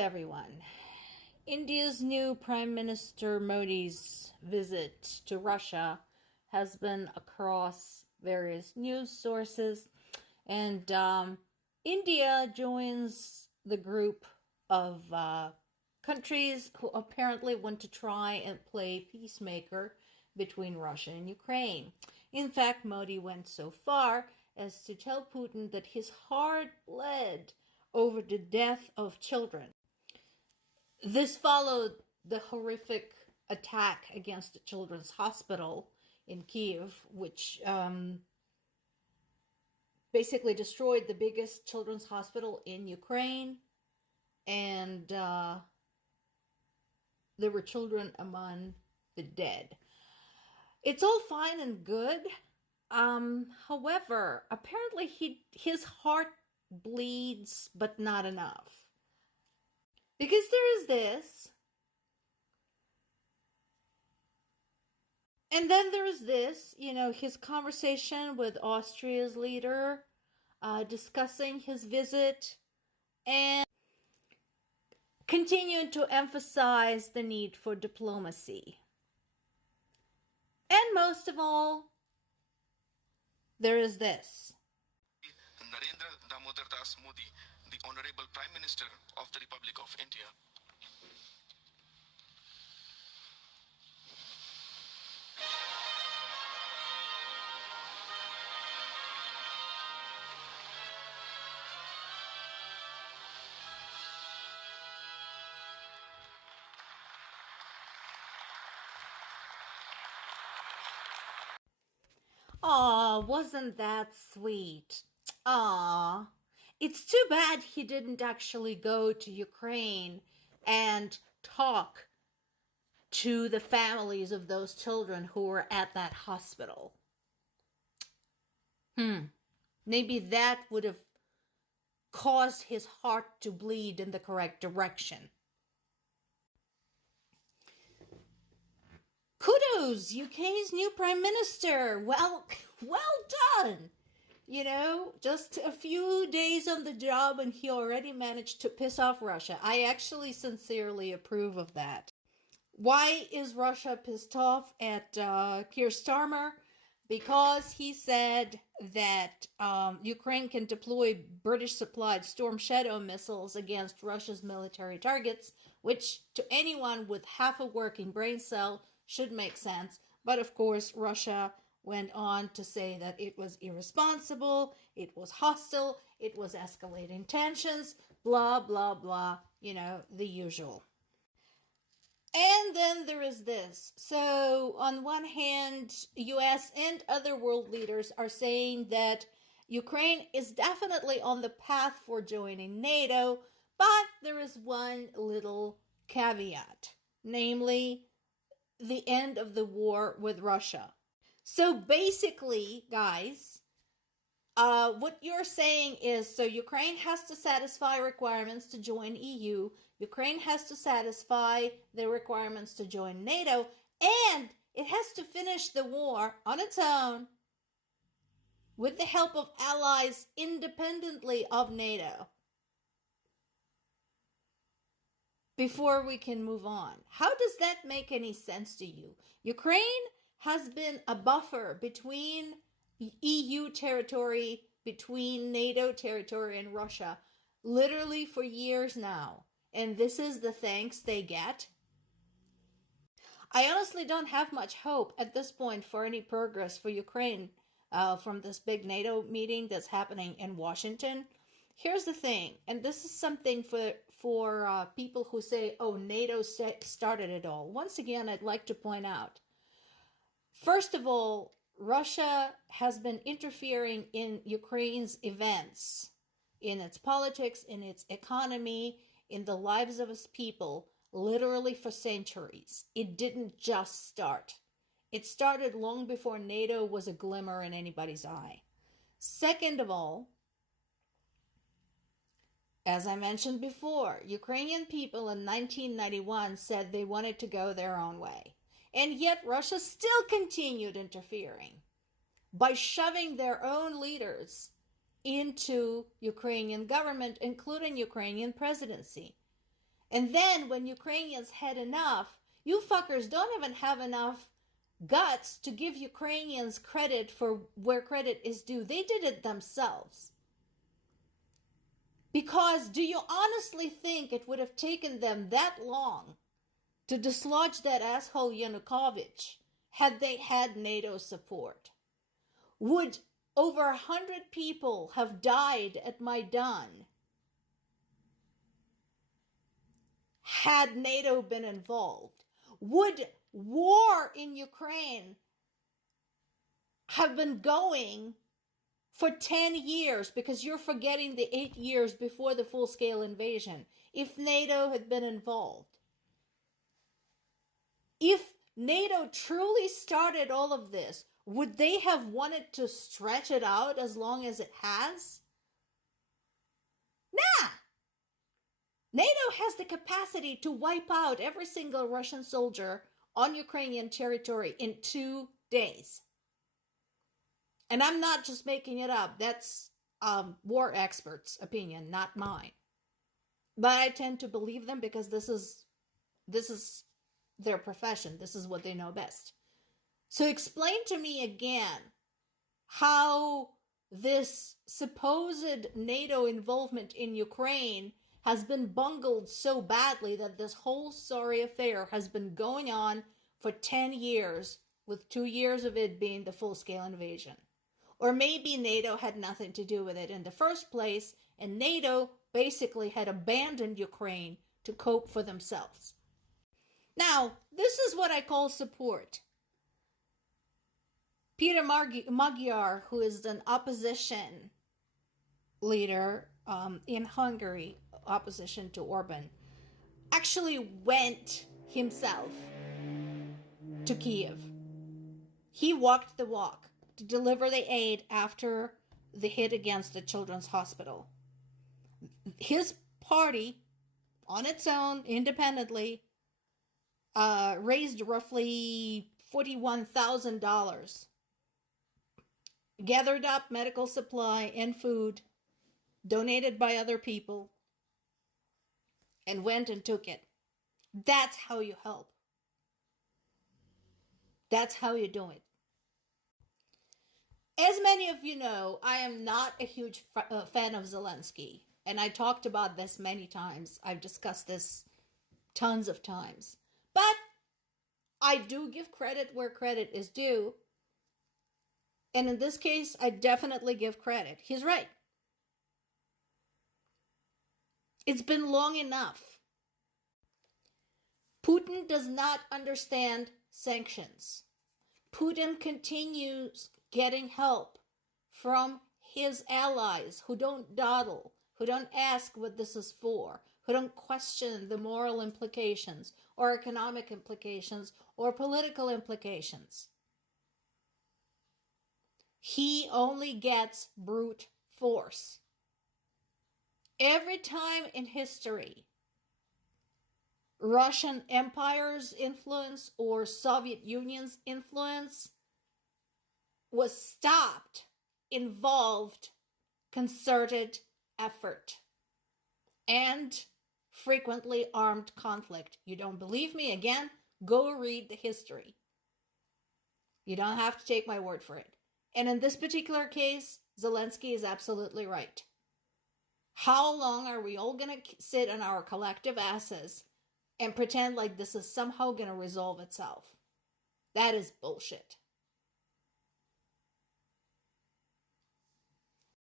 everyone. India's new Prime Minister Modi's visit to Russia has been across various news sources, and India joins the group of countries who apparently want to try and play peacemaker between Russia and Ukraine. In fact, Modi went so far as to tell Putin that his heart bled over the death of children. This followed the horrific attack against the children's hospital in Kiev, which basically destroyed the biggest children's hospital in Ukraine, and there were children among the dead. It's all fine and good. However, apparently his heart bleeds, but not enough. Because there is this, and then there is this, his conversation with Austria's leader, discussing his visit, and continuing to emphasize the need for diplomacy. And most of all, there is this. Narendra Damodar Das Modi, the Honorable Prime Minister of the Republic of India. Aw, wasn't that sweet? Aw. It's too bad he didn't actually go to Ukraine and talk to the families of those children who were at that hospital. Maybe that would have caused his heart to bleed in the correct direction. Kudos, UK's new Prime Minister. Well done. Just a few days on the job and he already managed to piss off Russia. I actually sincerely approve of that. Why is Russia pissed off at Keir Starmer? Because he said that Ukraine can deploy British-supplied Storm Shadow missiles against Russia's military targets, which to anyone with half a working brain cell should make sense. But of course, Russia went on to say that it was irresponsible, it was hostile, it was escalating tensions, blah, blah, blah, the usual. And then there is this. So on one hand, US and other world leaders are saying that Ukraine is definitely on the path for joining NATO, but there is one little caveat, namely the end of the war with Russia. So basically, guys, what you're saying is, so Ukraine has to satisfy requirements to join EU, Ukraine has to satisfy the requirements to join NATO, and it has to finish the war on its own with the help of allies independently of NATO before we can move on. How does that make any sense to you? Ukraine has been a buffer between EU territory, between NATO territory and Russia, literally for years now. And this is the thanks they get. I honestly don't have much hope at this point for any progress for Ukraine from this big NATO meeting that's happening in Washington. Here's the thing, and this is something for people who say, oh, NATO started it all. Once again, I'd like to point out, first of all, Russia has been interfering in Ukraine's events, in its politics, in its economy, in the lives of its people, literally for centuries. It didn't just start. It started long before NATO was a glimmer in anybody's eye. Second of all, as I mentioned before, Ukrainian people in 1991 said they wanted to go their own way. And yet Russia still continued interfering by shoving their own leaders into Ukrainian government, including Ukrainian presidency. And then when Ukrainians had enough, you fuckers don't even have enough guts to give Ukrainians credit for where credit is due. They did it themselves. Because do you honestly think it would have taken them that long to dislodge that asshole Yanukovych had they had NATO support? Would over 100 people have died at Maidan had NATO been involved? Would war in Ukraine have been going for 10 years, because you're forgetting the 8 years before the full-scale invasion, if NATO had been involved? If NATO truly started all of this, would they have wanted to stretch it out as long as it has? Nah! NATO has the capacity to wipe out every single Russian soldier on Ukrainian territory in 2 days. And I'm not just making it up. That's war experts' opinion, not mine. But I tend to believe them because this is their profession. This is what they know best. So explain to me again how this supposed NATO involvement in Ukraine has been bungled so badly that this whole sorry affair has been going on for 10 years, with 2 years of it being the full-scale invasion. Or maybe NATO had nothing to do with it in the first place, and NATO basically had abandoned Ukraine to cope for themselves. Now, this is what I call support. Peter Magyar, who is an opposition leader in Hungary, opposition to Orban, actually went himself to Kiev. He walked the walk to deliver the aid after the hit against the children's hospital. His party, on its own, independently, raised roughly $41,000, gathered up medical supply and food donated by other people, and went and took it. That's how you help. That's how you do it. As many of you know, I am not a huge fan of Zelensky, and I talked about this many times. I've discussed this tons of times. But I do give credit where credit is due. And in this case, I definitely give credit. He's right. It's been long enough. Putin does not understand sanctions. Putin continues getting help from his allies who don't dawdle, who don't ask what this is for, who don't question the moral implications or economic implications or political implications. He only gets brute force. Every time in history, Russian Empire's influence or Soviet Union's influence was stopped, involved concerted effort and frequently armed conflict. You don't believe me? Again, go read the history. You don't have to take my word for it. And in this particular case, Zelensky is absolutely right. How long are we all going to sit on our collective asses and pretend like this is somehow going to resolve itself? That is bullshit.